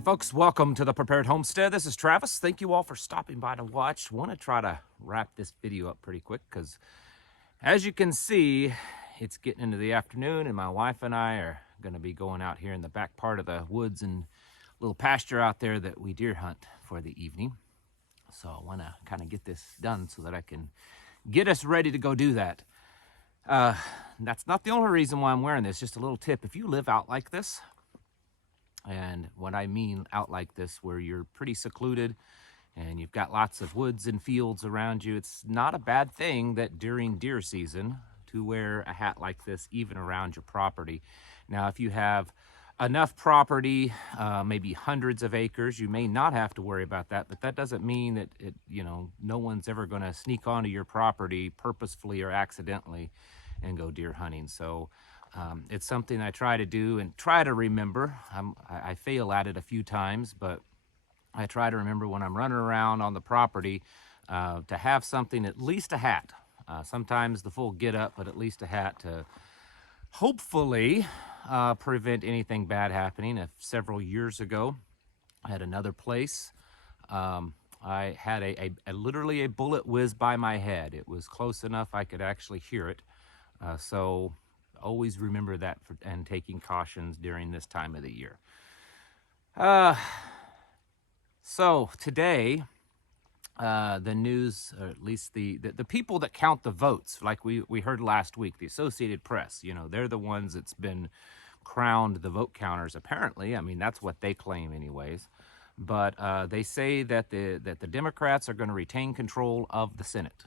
Hi folks, welcome to the Prepared Homestead. This is Travis. Thank you all for stopping by to watch. Want to try to wrap this video up pretty quick because as you can see, it's getting into the afternoon and my wife and I are going to be going out here in the back part of the woods and little pasture out there that we deer hunt for the evening. So I want to kind of get this done so that I can get us ready to go do that. That's not the only reason why I'm wearing this. Just a little tip. If you live out like this, and what I mean out like this, where you're pretty secluded and you've got lots of woods and fields around you, it's not a bad thing that during deer season to wear a hat like this even around your property. Now, if you have enough property, maybe hundreds of acres, you may not have to worry about that, but that doesn't mean that no one's ever going to sneak onto your property purposefully or accidentally and go deer hunting. So it's something I try to do and try to remember. I fail at it a few times, but I try to remember when I'm running around on the property to have something, at least a hat. Sometimes the full get up, but at least a hat to hopefully prevent anything bad happening. Several years ago, I had another place. I had literally a bullet whiz by my head. It was close enough I could actually hear it. So always remember that and taking cautions during this time of the year. So today, the news, or at least the people that count the votes, like we heard last week, the Associated Press, they're the ones that's been crowned the vote counters, apparently. I mean, that's what they claim anyways. But they say that the Democrats are going to retain control of the Senate,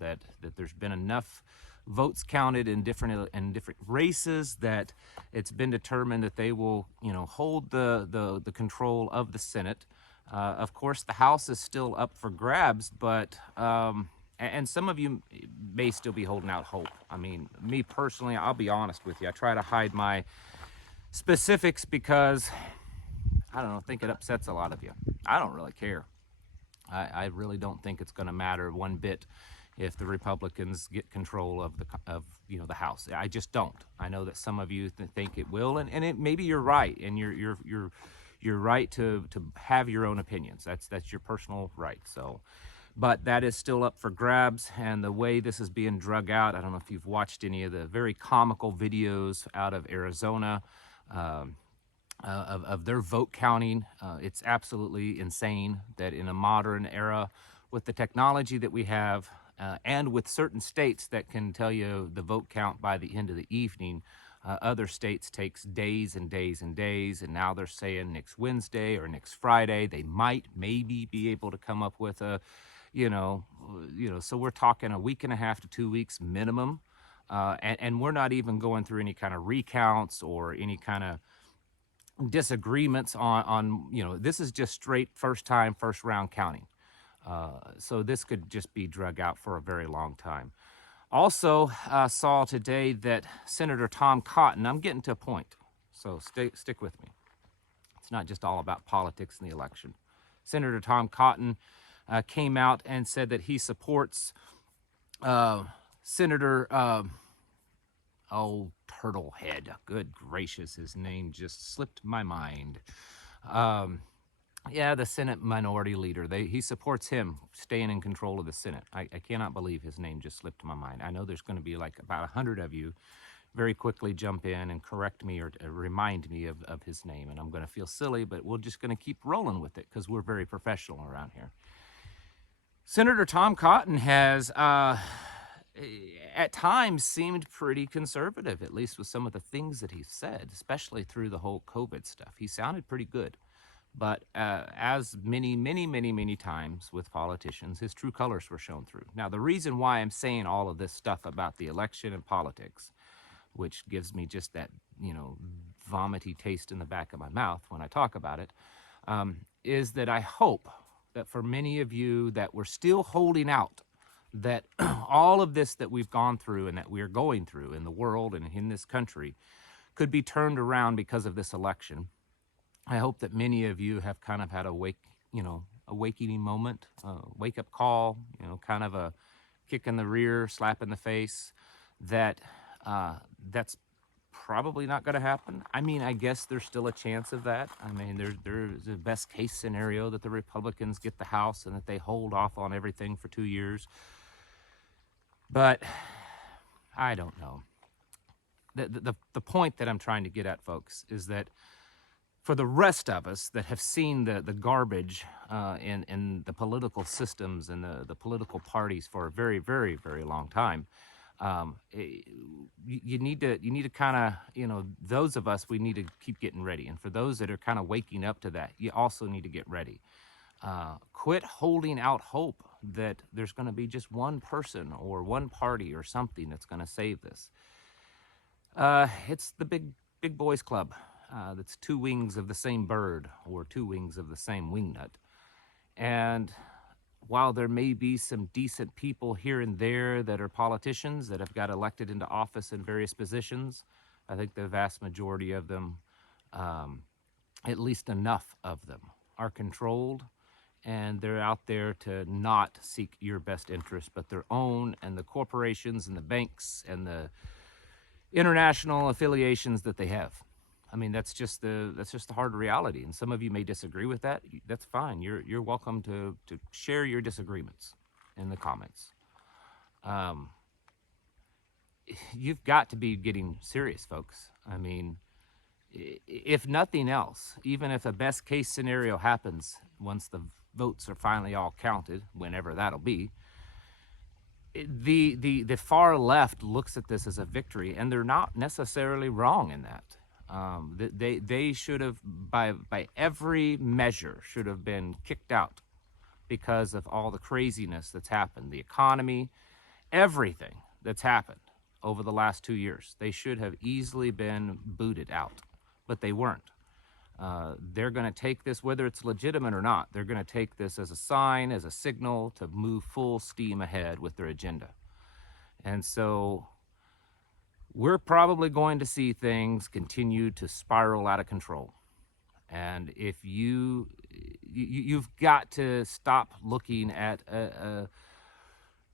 that there's been enough votes counted in different races that it's been determined that they will hold the control of the Senate. Of course, the House is still up for grabs, but and some of you may still be holding out hope. I mean, me personally, I'll be honest with you, I try to hide my specifics because I think it upsets a lot of you. I don't really care. I really don't think it's going to matter one bit if the Republicans get control of the House. I just don't. I know that some of you think it will, and maybe you're right, and you're right to have your own opinions. That's your personal right. So, but that is still up for grabs, and the way this is being drug out, I don't know if you've watched any of the very comical videos out of Arizona. Of their vote counting. It's absolutely insane that in a modern era, with the technology that we have, and with certain states that can tell you the vote count by the end of the evening, other states takes days and days and days, and now they're saying next Wednesday or next Friday they maybe be able to come up with a, so we're talking a week and a half to 2 weeks minimum, and we're not even going through any kind of recounts or any kind of disagreements on this is just straight first round counting. So this could just be drug out for a very long time. Also saw today that Senator Tom Cotton, I'm getting to a point, so stick with me. It's not just all about politics in the election. Senator Tom Cotton came out and said that he supports Senator Turtlehead. Good gracious, his name just slipped my mind. The Senate Minority Leader. He supports him staying in control of the Senate. I cannot believe his name just slipped my mind. I know there's going to be like about 100 of you very quickly jump in and correct me or remind me of his name, and I'm going to feel silly, but we're just going to keep rolling with it because we're very professional around here. Senator Tom Cotton has at times seemed pretty conservative, at least with some of the things that he said, especially through the whole COVID stuff. He sounded pretty good. But as many times with politicians, his true colors were shown through. Now, the reason why I'm saying all of this stuff about the election and politics, which gives me just that, vomity taste in the back of my mouth when I talk about it, is that I hope that for many of you that we're still holding out, that all of this that we've gone through and that we're going through in the world and in this country could be turned around because of this election. I hope that many of you have kind of had a awakening moment, wake-up call, kind of a kick in the rear, slap in the face, that's probably not going to happen. I mean, I guess there's still a chance of that. I mean, there's a best case scenario that the Republicans get the House and that they hold off on everything for 2 years. But I don't know. The point that I'm trying to get at, folks, is that for the rest of us that have seen the garbage in the political systems and the political parties for a very, very, very long time, you need to kind of, those of us, we need to keep getting ready. And for those that are kind of waking up to that, you also need to get ready. Quit holding out hope that there's going to be just one person or one party or something that's going to save this. It's the big boys club. That's two wings of the same bird or two wings of the same wingnut. And while there may be some decent people here and there that are politicians that have got elected into office in various positions, I think the vast majority of them, at least enough of them, are controlled, and they're out there to not seek your best interest, but their own and the corporations and the banks and the international affiliations that they have. I mean, that's just the hard reality. And some of you may disagree with that. That's fine. You're welcome to share your disagreements in the comments. You've got to be getting serious, folks. I mean, if nothing else, even if a best case scenario happens once the votes are finally all counted, whenever that'll be, the far left looks at this as a victory, and they're not necessarily wrong in that. They should have, by every measure, should have been kicked out because of all the craziness that's happened, the economy, everything that's happened over the last 2 years. They should have easily been booted out, but they weren't. They're going to take this, whether it's legitimate or not, they're going to take this as a sign, as a signal to move full steam ahead with their agenda. And so we're probably going to see things continue to spiral out of control. And if you've got to stop looking at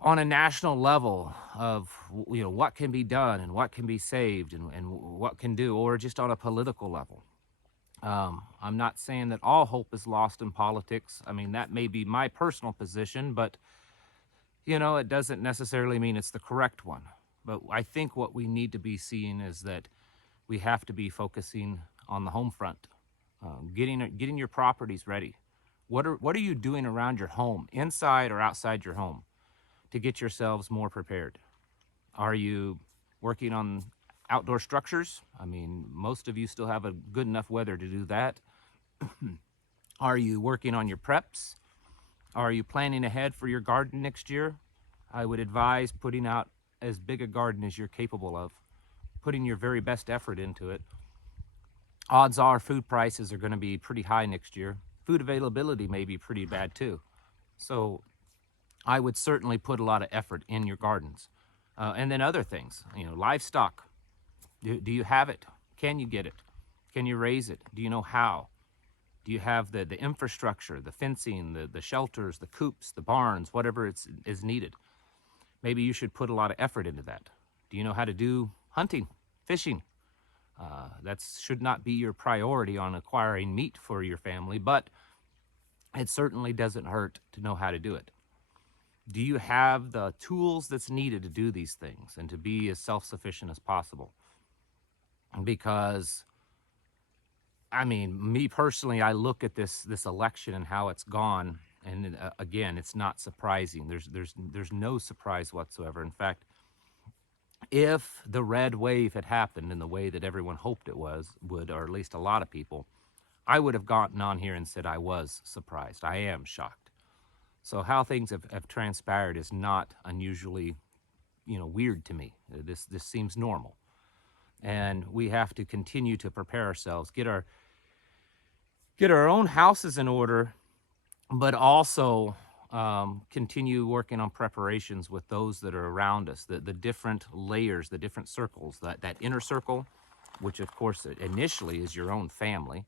on a national level of what can be done and what can be saved and what can do, or just on a political level. I'm not saying that all hope is lost in politics. I mean, that may be my personal position, but it doesn't necessarily mean it's the correct one. But I think what we need to be seeing is that we have to be focusing on the home front, getting your properties ready. What are you doing around your home, inside or outside your home, to get yourselves more prepared? Are you working on outdoor structures? I mean, most of you still have a good enough weather to do that. Are you working on your preps? Are you planning ahead for your garden next year? I would advise putting out as big a garden as you're capable of, putting your very best effort into it. Odds are food prices are going to be pretty high next year. Food availability may be pretty bad too. So I would certainly put a lot of effort in your gardens. And then other things, livestock. Do you have it? Can you get it? Can you raise it? Do you know how? Do you have the infrastructure, the fencing, the shelters, the coops, the barns, whatever is needed? Maybe you should put a lot of effort into that. Do you know how to do hunting, fishing? That should not be your priority on acquiring meat for your family, but it certainly doesn't hurt to know how to do it. Do you have the tools that's needed to do these things and to be as self-sufficient as possible? Because, I mean, me personally, I look at this election and how it's gone, and again, it's not surprising. There's no surprise whatsoever. In fact, if the red wave had happened in the way that everyone hoped it would, or at least a lot of people, I would have gotten on here and said I was surprised. I am shocked. So how things have transpired is not unusually, weird to me. This seems normal. And we have to continue to prepare ourselves, get our own houses in order, but also continue working on preparations with those that are around us, the different layers, the different circles, that inner circle, which of course initially is your own family.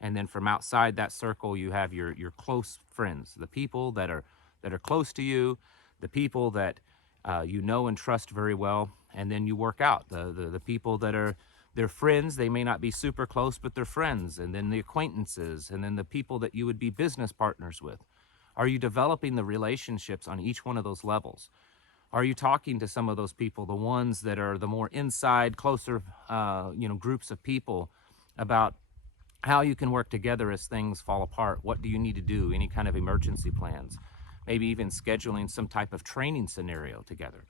And then from outside that circle, you have your close friends, the people that are close to you, the people that you know and trust very well. And then you work out the people that are Their friends, they may not be super close, but they're friends, and then the acquaintances, and then the people that you would be business partners with. Are you developing the relationships on each one of those levels? Are you talking to some of those people, the ones that are the more inside, closer, groups of people, about how you can work together as things fall apart? What do you need to do? Any kind of emergency plans? Maybe even scheduling some type of training scenario together.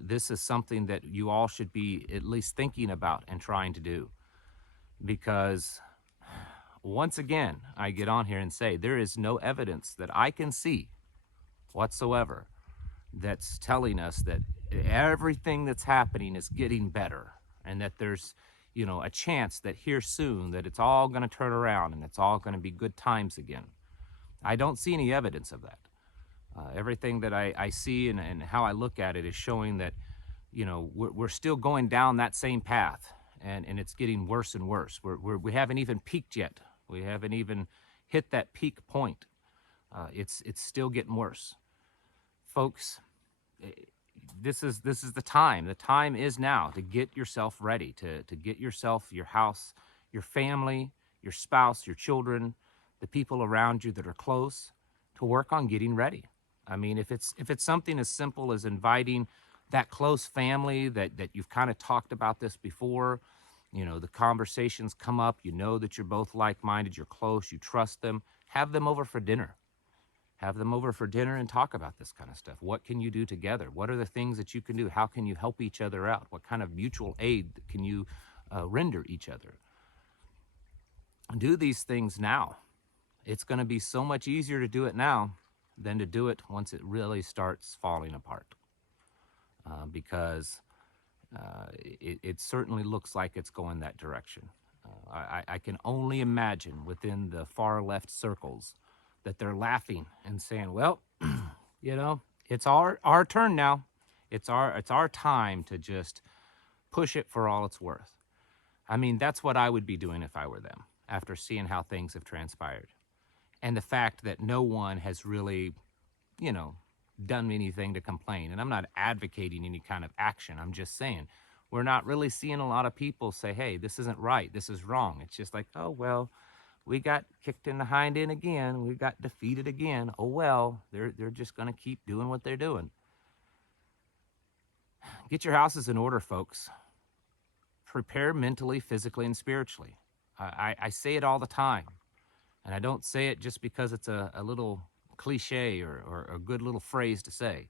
This is something that you all should be at least thinking about and trying to do, because once again, I get on here and say there is no evidence that I can see whatsoever that's telling us that everything that's happening is getting better, and that there's a chance that here soon that it's all going to turn around and it's all going to be good times again. I don't see any evidence of that. Everything that I see and how I look at it is showing that we're still going down that same path, and it's getting worse and worse. We haven't even peaked yet. We haven't even hit that peak point. It's still getting worse, folks. This is the time. The time is now to get yourself ready, to get yourself, your house, your family, your spouse, your children, the people around you that are close, to work on getting ready. I mean, if it's something as simple as inviting that close family that you've kind of talked about this before, the conversations come up, that you're both like-minded, you're close, you trust them, have them over for dinner. Have them over for dinner and talk about this kind of stuff. What can you do together? What are the things that you can do? How can you help each other out? What kind of mutual aid can you render each other? Do these things now. It's going to be so much easier to do it now than to do it once it really starts falling apart. Because it certainly looks like it's going that direction. I can only imagine within the far left circles that they're laughing and saying, well, it's our turn now. It's our time to just push it for all it's worth. I mean, that's what I would be doing if I were them, after seeing how things have transpired. And the fact that no one has really, done anything to complain. And I'm not advocating any kind of action. I'm just saying we're not really seeing a lot of people say, hey, this isn't right, this is wrong. It's just like, oh, well, we got kicked in the hind end again. We got defeated again. Oh, well, they're just going to keep doing what they're doing. Get your houses in order, folks. Prepare mentally, physically, and spiritually. I say it all the time. And I don't say it just because it's a little cliche or a good little phrase to say.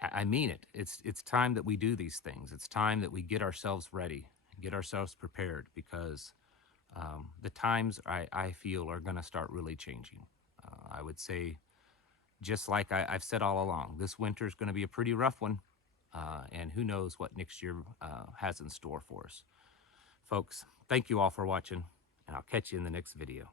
I mean it. It's time that we do these things. It's time that we get ourselves ready, get ourselves prepared, because the times I feel are going to start really changing. I would say, just like I've said all along, this winter is going to be a pretty rough one, and who knows what next year has in store for us. Folks, thank you all for watching, and I'll catch you in the next video.